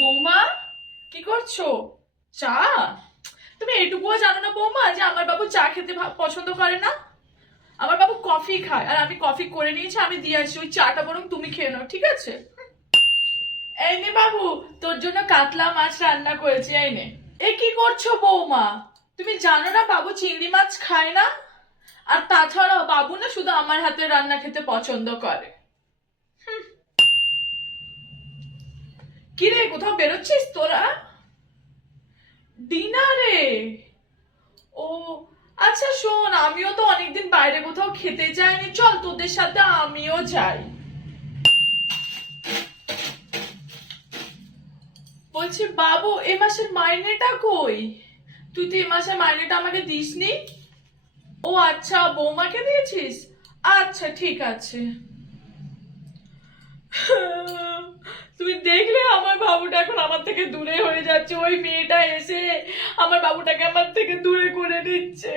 বৌমা, কি করছো? চা? তুমি এটুকুও জানো না বৌমা যে আমার বাবু চা খেতে পছন্দ করে না? আমার বাবু কফি খায়, আর আমি কফি করে নিয়েছি, আমি দিয়ে আসি। ওই চাটা বরং তুমি খেয়ে নাও, ঠিক আছে? এই নে বাবু, তোর জন্য কাতলা মাছ রান্না করেছি, এই নে। এ কি করছো বৌমা? তুমি জানো না বাবু চিংড়ি মাছ খায় না? আর তাছাড়াও বাবু না শুধু আমার হাতে রান্না খেতে পছন্দ করে। কি রে, কোথাও বেরোচ্ছিস তোরা? ডিনারে? ও আচ্ছা, শোন, আমিও তো অনেকদিন বাইরে কোথাও খেতে যাইনি, চল তোদের সাথে আমিও যাই। বলছি বাবু, এ মাসের মাইনেটা কই? তুই তো এ মাসের মাইনেটা আমাকে দিসনি। ও আচ্ছা, বৌমাকে দিয়েছিস? আচ্ছা ঠিক আছে। তুমি দেখলে আমার বাবুটা এখন আমার থেকে দূরে হয়ে যাচ্ছে, ওই মেয়েটা এসে আমার বাবুটাকে আমার থেকে দূরে করে দিচ্ছে।